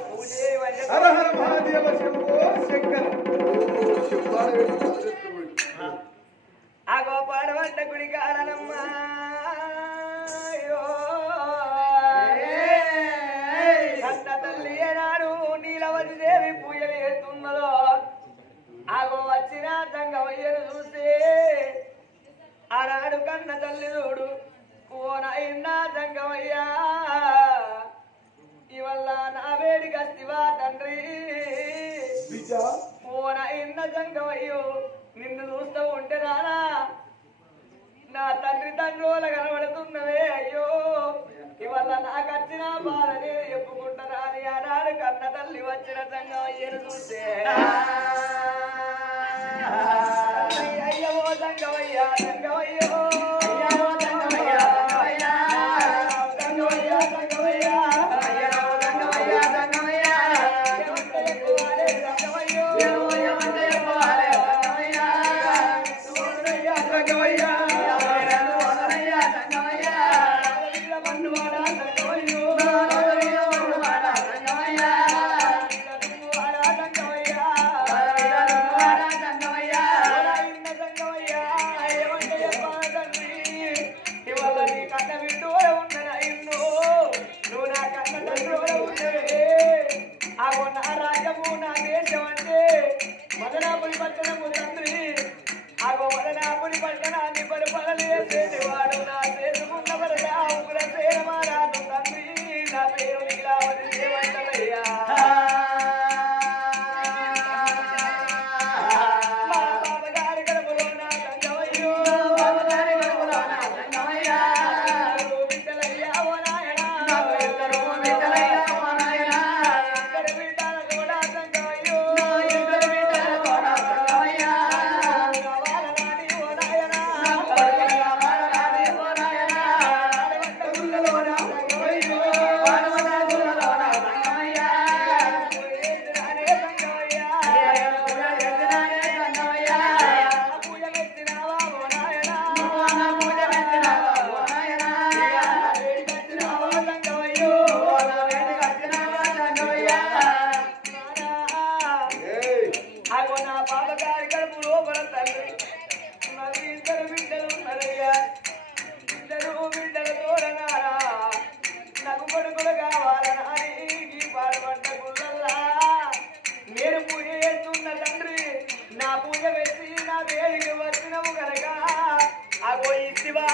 పూజ మహాదేవ శంభో ఆ గోపాడవంట గుడి కాడనమ్మా తల్లి ఏనాడు నీలవతి దేవి పూజ చేస్తున్నదో ఆగో వచ్చిన సంగమయ్యను చూస్తే ఆనాడు కన్న తల్లి చూడు ఓనైనా సంగమయ్యా ఇవల్ల నా వేడికి వస్తివా తండ్రి. బిడ్డ ఓన ఇన్న సంగమయ్యో నిన్ను చూస్తూ ఉంటే రానా నా తండ్రి తండ్రుల కనబడుతున్నవే అయ్యో. ఇవల్ల నాకు వచ్చిన బాధని చెప్పుకుంటారా అని ఆనాడు కన్న తల్లి వచ్చిన సంగమయ్యను చూస్తే. అయ్యో సంగమయ్యా సంగమయ్యో సంగమయ్యా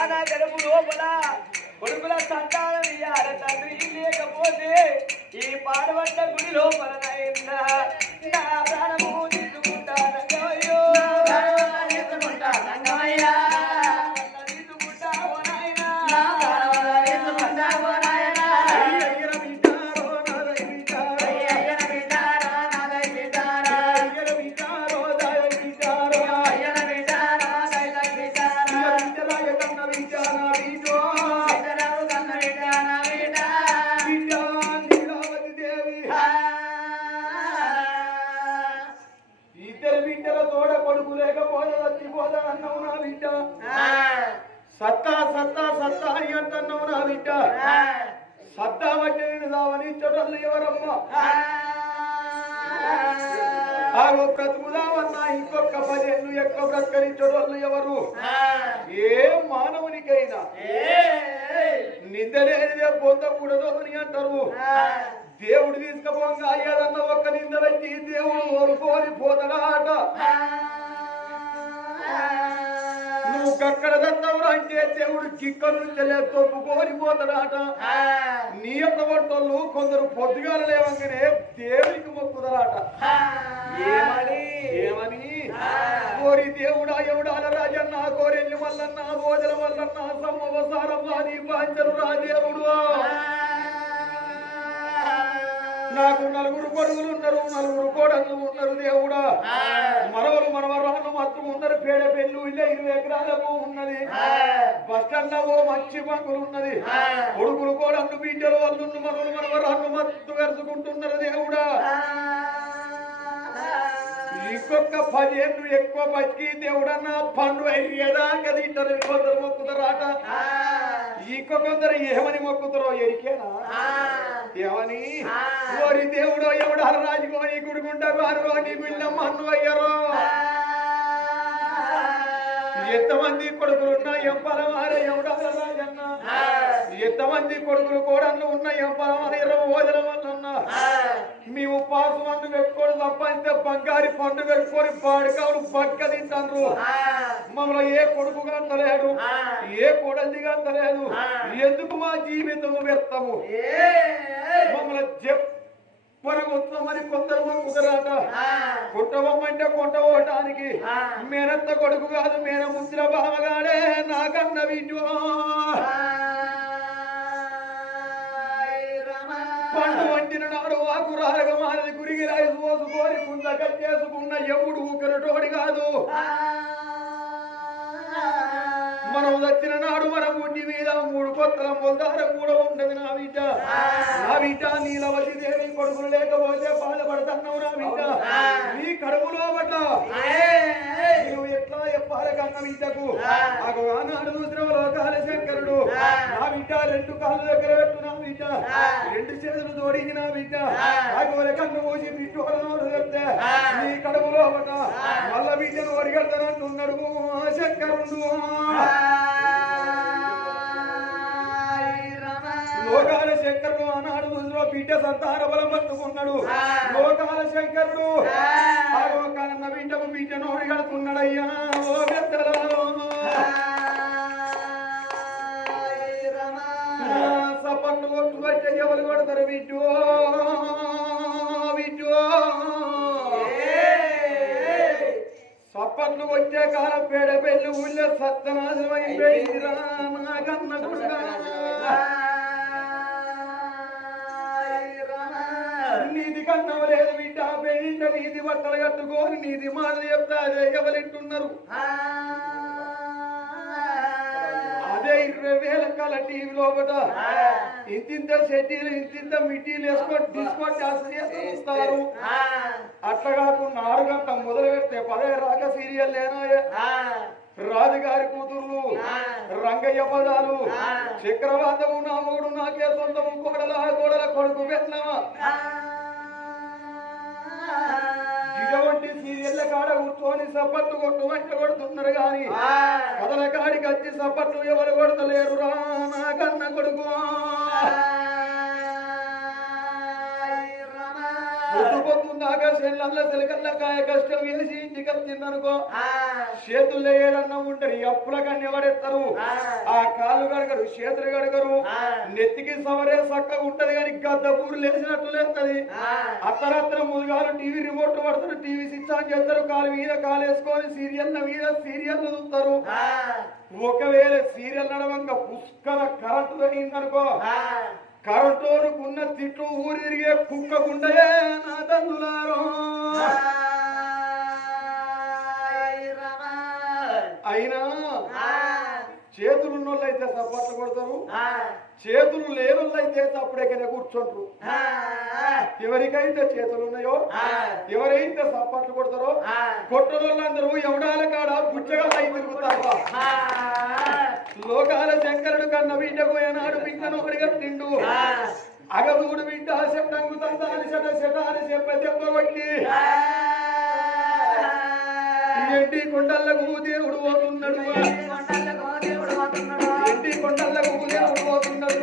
శివ నా గడుపు లోపల కొడుకుల సంతానం ఇయ్యాల తండ్రి లేకపోతే ఈ పాడబడ్డ గుడి లోపల నా ప్రాణము చచ్చిపోతా అన్నావు నా బిడ్డ సత్తా సత్తా సత్తా అని అంటున్నావు నా బిడ్డ సత్తా బట్టి నేను దావని ఎవరమ్మా. తుదావన్నా ఇంకొక పదేళ్ళు ఎక్కువ బ్రతకరించోళ్ళు ఎవరు? ఏ మానవునికైనా. నిందలేనిదే పొందకూడదు అని అంటారు. దేవుడు తీసుకపోగా ఏదన్నా ఒక్క నింద పెట్టి దేవుడు ఓరుకోని పోతడాట నువ్వు కక్కడ దత్తవురా అంటే దేవుడు కిక్కరు నుంచి తొప్పుకొని పోతడాట. నీ యొక్క వంటలు కొందరు పొద్దుగాల లేవంగానే దేవునికి మొక్కుదరాట ఏమని? ఏమని? కోరి దేవుడా ఎవడాల రాజన్న కోరెల్లి మల్లన్న భోజన మల్లన్న సమ్మవసారం వాది పాంచరు రా దేవుడు నాకు నలుగురు కొడుకులు ఉన్నారు నలుగురు కోడళ్ళు ఉన్నారు దేవుడా. మనవరు మనవరాళ్ళు మొత్తం ఉన్నారు పేడ పెళ్ళు ఇల్ల ఇరవై ఎకరాలకు ఉన్నది. బస్టాండ్ ఓ మంచి బంకులు ఉన్నది. కొడుకులు కోడళ్ళు బిడ్డలు వాళ్ళు మనవరు మనవరాళ్ళు మత్తు కరుచుకుంటున్నారు దేవుడా. ఇంకొక పదేళ్ళు ఎక్కువ బతికి దేవుడన్న పండు అయ్యేదాకా తింటారు కొందరు మొక్కుతారాట ఇంకొక కొందరు ఏమని మొక్కుతారో ఎరికేనా ఏమని? ఓరి దేవుడో ఎవడాలు రాజుకోని గుడుకుంటా వారు నీ బిళ్ళమ్మ అయ్యరో ఎంతమంది కొడుకులున్నా ఎంపలమార ఎవడాల రాజన్న? ఎంతమంది కొడుకులు కోడళ్ళు ఉన్న ఎంపలమార ఇరవై ఓదల ఉన్నా మీ ఉపాసం అన్ను పెట్టుకొని సంపాదిస్తే బంగారి పండు పెట్టుకొని పాడుకావులు పక్క తింటారు మమ్మల్ని ఏ కొడుకు కంటలేడు ఏ కొడల్ది కంటలేదు ఎందుకు మా జీవితం వ్యర్థము? మమ్మల్ని చెప్పరగొస్తామని కొందరు మొక్కుకరాట కొట్టబొమ్మంటే కొట్టబోటానికి మేనత్త కొడుకు కాదు మేన ముద్ర బావగాడే నాకన్న విజు పండు వంటిన నాడు వాకు రారగమానది గురిగి రాయి పోసుకొని కుంద కట్టేసుకున్న ఎప్పుడు ఊకరటోడి కాదు. మనం వచ్చిన నాడు మన ముడ్డి మీద మూడు కొత్తల మొలదారం కూడా ఉండదు నా బిడ్డ. నా బిడ్డ నీలవతి దేవి కొడుకులు లేకపోతే బాధపడుతున్నావు నా బిడ్డ. నీ కడుపులో పడ్డ నువ్వు ఎట్లా చెప్పాలి కన్న నాకు ఆనాడు చూసిన లోకాల శంకరుడు. నా బిడ్డ రెండు కాళ్ళ దగ్గర పెట్టు నా బిడ్డ రెండు చేతులు తోడించి నా బిడ్డ నాకు కన్ను పోసి బిడ్డు చెప్తే నీ కడుపులో పడ్డ మల్ల బిడ్డను ఒడిగడతానంటున్నాడు. శంకరుడు. లోకాల శంకరుడు. ఆనాడు రోజులో బిడ్డ సంతాన బలం పట్టుకున్నాడు లోకాల శంకరుడు ఆగో కన్న బిడ్డకు బిడ్డను ఒడిగడుతున్నాడయ్యా ఓ పెద్దలారో. ఆ, సపట్లు కొట్టు వచ్చే ఎవరు కొడతారు బిడ్డు బిడ్డు సప్పట్లు వచ్చే కాలం పేడ పెళ్ళి ఊళ్ళో సత్తనాశనం అయిపోయిందిరా నా కన్న గుడ్డా. నీది కన్నం లేదు బిడ్డ పెయింట నీది బట్టలు కట్టుకొని నీది మాటలు చెప్తే అదే ఎవరింటున్నారు అదే ఇరవై వేల కాల టీవీ లోపల ఇంతింత షెడ్యూల్ ఇంతింత మిటీలు వేసుకొని డిస్కౌంట్ చేస్తారు అట్లా కాకుండా ఆరు గంట మొదలు పెడితే పదే రాక సీరియల్ లేనాయే. రాజుగారి కూతుర్లు రంగయ్య పదాలు చక్రవాదము నా మూడు నాకే సొంతము కోడల కోడల కొడుకు పెట్టినవా ఇటువంటి సీరియల్ల కాడ కూర్చొని సపట్లు కొట్టు వంట కొడుతున్నారు గాని కథల కాడికి వచ్చి సపట్లు ఎవరు కొడతలేరు రా నా కన్న కొడుకు? సెలకల్ల కాయ కష్టం వేసి ఇంటికి వచ్చిందనుకో. చేతుల్లో ఏడన్నా ఉంటారు అప్పుల కన్నా ఎవడెత్తారు? ఆ. కాళ్ళు గడగరు చేతులు గడగరు నెత్తికి సవరే చక్కగా ఉంటది కానీ గద్ద పూరు లేచినట్లు లేస్తది అత్తరత్తర ముందుగాలు టీవీ రిమోట్ పడతారు టీవీ స్విచ్ ఆన్ చేస్తారు కాలు మీద కాలు వేసుకొని సీరియల్ మీద సీరియల్ చూస్తారు ఒకవేళ సీరియల్ నడవంగా పుష్కర కరెంటు తగిలిందనుకో కరెంటోనుకున్న తిట్లు ఊరి తిరిగే కుక్కకుండయే నా తల్లులారో. అయినా చేతులు అయితే సపోర్ట్ కొడతారు. చేతులు లేనోళ్ళైతే అప్పుడెక్కడ కూర్చుంటారు. ఎవరికైతే చేతులు ఉన్నాయో ఎవరైతే సప్పట్లు కొడతారో కొట్టరోళ్ళందరూ ఎవడాల కాడ బుచ్చగా తిరుగుతారు. లోకాల శంకరుడు కన్న బిడ్డకు ఏనాడు బిడ్డను అడిగట్టిండు అగదూడు బిడ్డ శబ్దంగు తంతాని శట అని చెప్ప కొట్టి. ఎంటి కొండలకు దేవుడు పోతున్నాడు. ఎంటి కొండలకు దేవుడు పోతున్నాడు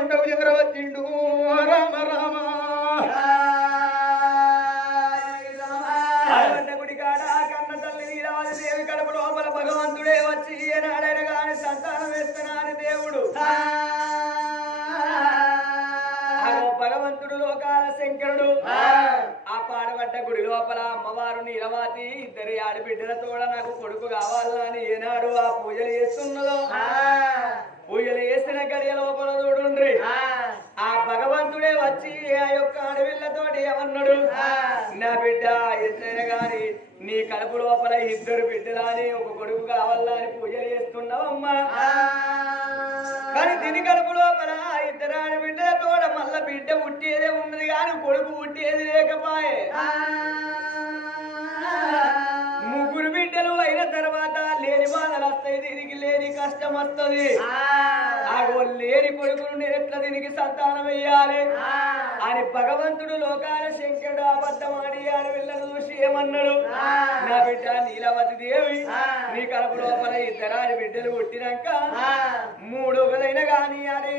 కొండవు ఎగరవచ్చిండు. రామ రామ. గుడి కాడ కన్న తల్లి దేవి లోపల భగవంతుడే వచ్చి గాని సంతానం వేస్తున్నాను దేవుడు. భగవంతుడు లోకాల శంకరుడు. ఆ పాడబడ్డ గుడి లోపల అమ్మవారు నీలవాతి ఇద్దరి ఆడబిడ్డలతో నాకు కొడుకు కావాలని ఏనాడు ఆ పూజలు చేస్తున్నదో. వస్తుంది. లేని కొడుకును నేను ఎట్లా దీనికి సంతానం వేయాలి అని భగవంతుడు లోకాల శంకరుడు అబద్ధమాడి ఆడపిల్లను చూసి ఏమన్నాడు? నా బిడ్డ నీలవతి దేవి నీ కడుపు లోపల ఇద్దరాని బిడ్డలు పుట్టినాక మూడు ఒకదైనా గాని అనే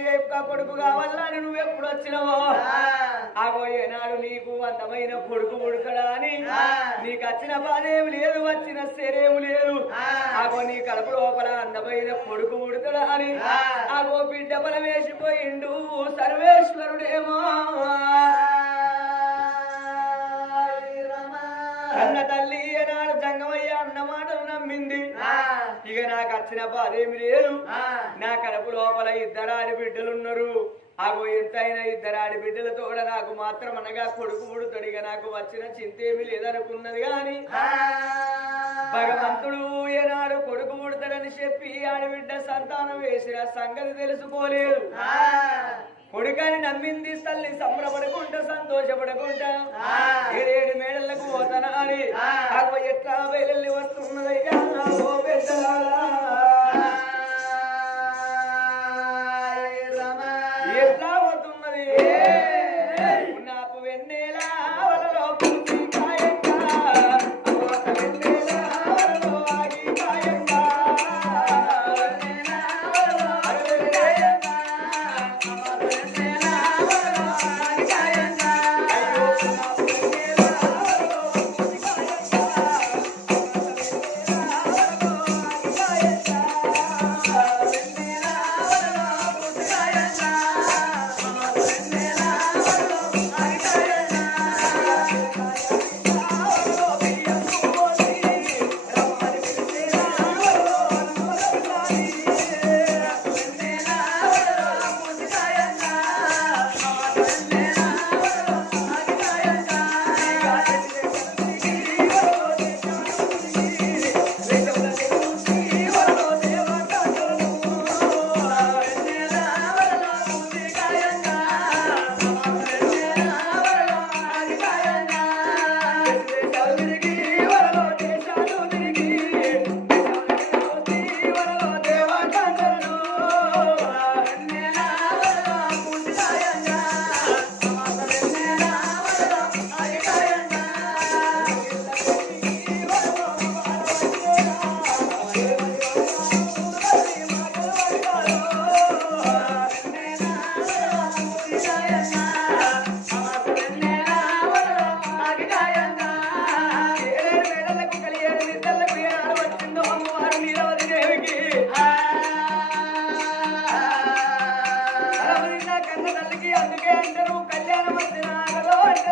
కొడుకు కావాలని నువ్వు ఎప్పుడు వచ్చినావో? ఆగో ఏనాడు నీకు అందమైన కొడుకు పుడకడా అని నీకు వచ్చిన బాధ ఏమి లేదు వచ్చిన శరేము లేదు. ఆగో నీ కడుపు లోపల అందమైన కొడుకు పుడతాడా అని ఆగో బిడ్డ బలం వేసిపోయిండు సర్వేశ్వరుడేమో. అన్న తల్లి ఏనాడు జంగమయ్య అన్న మాటలు నమ్మింది. ఇక నాకు వచ్చిన బాధ ఏమి లేదు. నా కడుపు లోపల ఇద్దరాడి బిడ్డలున్నారు ఆగో ఎంతైనా ఇద్దరాడి బిడ్డలతో నాకు మాత్రం అనగా కొడుకు పుడుతాడు ఇక నాకు వచ్చిన చింత ఏమి లేదనుకున్నది గాని భగవంతుడు ఏనాడు కొడుకు పుడతాడని చెప్పి ఆడబిడ్డ సంతానం వేసిన సంగతి తెలుసుకోలేదు. కొడుకని నమ్మింది తల్లి సంబరపడుకుంటా సంతోషపడుకుంటా. ఏడేడు మేడలకు పోతానా అని ఆగో ఎట్లా బయలు వస్తున్నదయ్యా ఓ పెద్దలారా.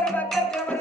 ఆగలో అంటారు భక్త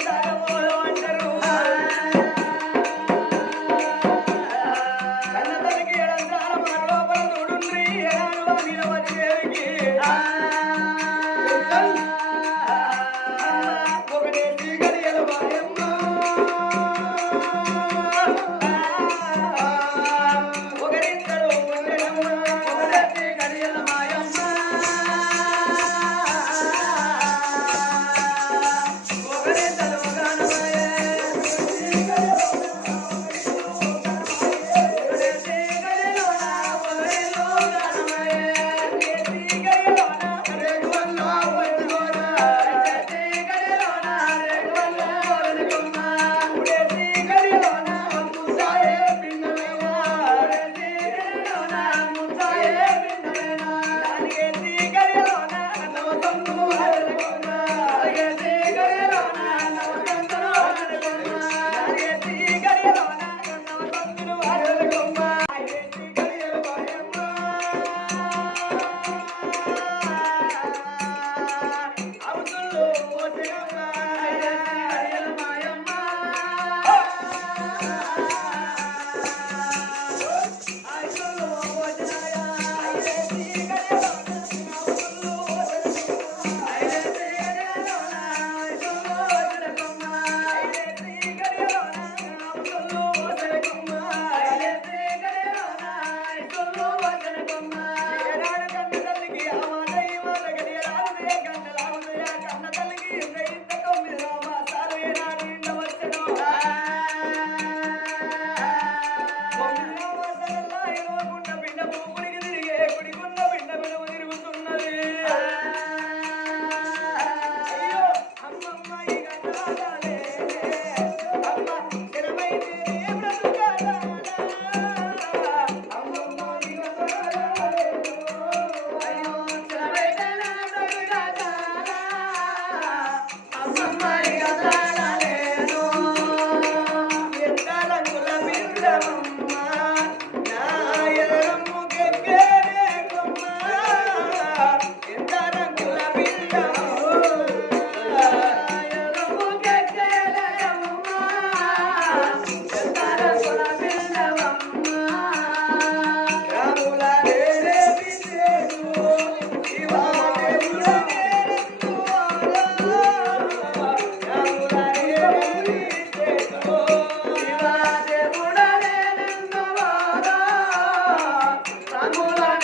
Angola.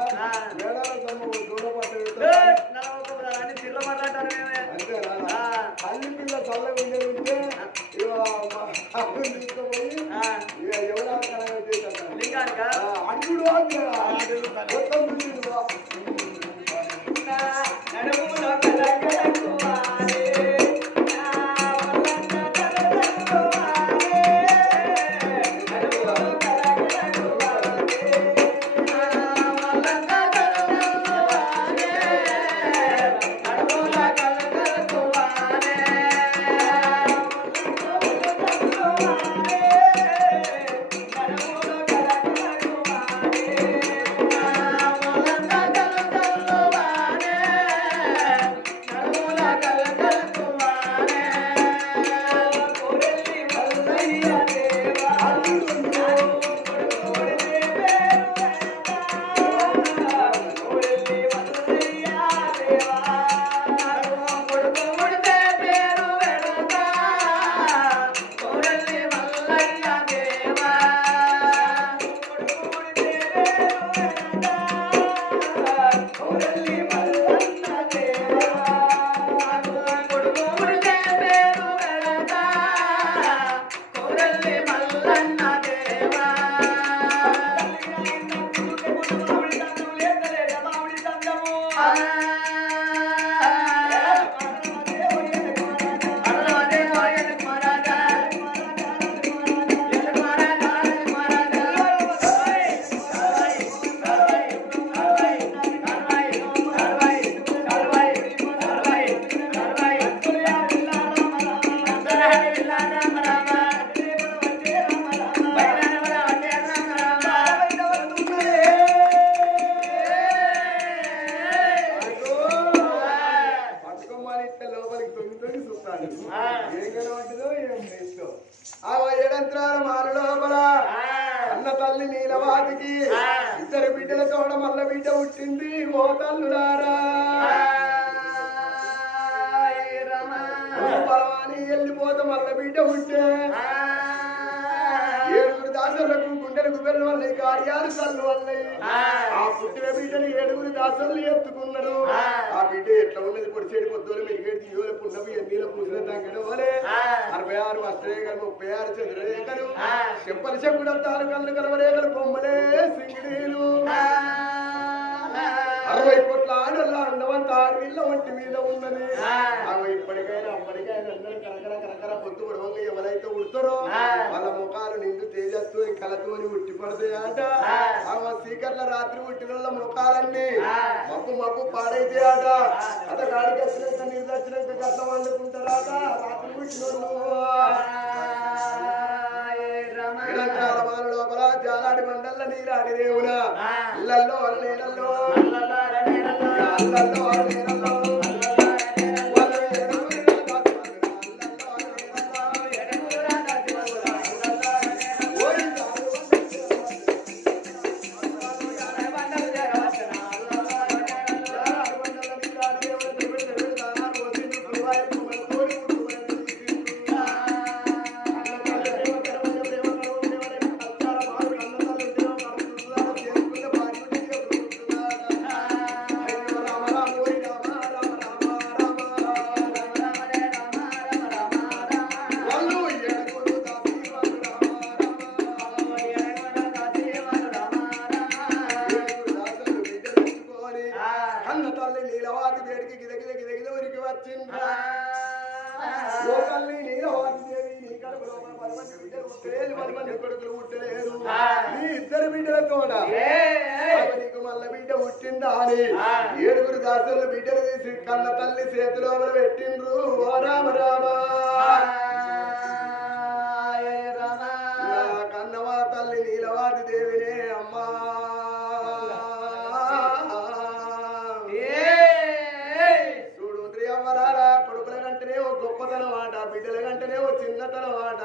ఎత్తుతా, మేడాల ఏడంత్రాల మారు లోపల. అన్న తల్లి నీలవాతికి ఇద్దరు బిడ్డల తోడ మల్ల బిడ్డ పుట్టింది. ఓ తల్లులారా. పరవాని వెళ్ళిపోతే మల్ల బిడ్డ పుట్టే. ఏడుగురు దాసులకు గుండెలకు వెళ్ళ వల్ల ఈ కార్యాలు చల్లు వల్ల ఆ పుట్టిన బిడ్డని ఏడుగురు దాసులు ఎత్తుకున్నారు ఆ. బిడ్డ ఎట్లా ఉన్నది పొడిచేడు పొద్దులు మెరిగేడు తీయోలు పున్నవి ఎన్నీల పూసిన తంగడం వలే. అరవై ఆరు వస్త్రేకలు ముప్పై ఆరు చంద్రరేఖలు చెప్పలు చెప్పుడు తారు కళ్ళు కలవరేఖలు బొమ్మలే సింగిడీలు. అరవై కోట్ల ఆడల్ల అందవంత ఆడవిల్ల ఒంటి మీద ఉన్నది. ఇప్పటికైనా అప్పటికైనా అందరూ కరకర కరకర పొద్దు ఉడవంగా కలతోని ఉట్టి పడతాయట ఆ సీకర్ల రాత్రి ఉట్టిన ముఖాలన్నీ మబ్బు మబ్బు పాడైతాయట. అత గాడికి వచ్చినాక నీరు వచ్చినాక గతం అందుకుంటారట రాత్రి వాన లోపల జాలాడి మండల్ల నీరాడి దేవున ఇళ్ళల్లో నీళ్ళల్లో. అల్లల్లో వాళ్ళ పెట్టిండ్రు. ఓ రామ రామ. కన్నవా తల్లి నీలవాది దేవినే అమ్మా. చూడు అమ్మలారా కొడుకుల కంటేనే ఓ గొప్పతనం ఆట బిడ్డల కంటేనే ఓ చిన్నతనం ఆట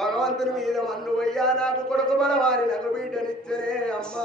భగవంతుని మీద మన్ను వయ్యా నాకు కొడుకు బలవారి నాకు బిడ్డనిచ్చనే అమ్మా.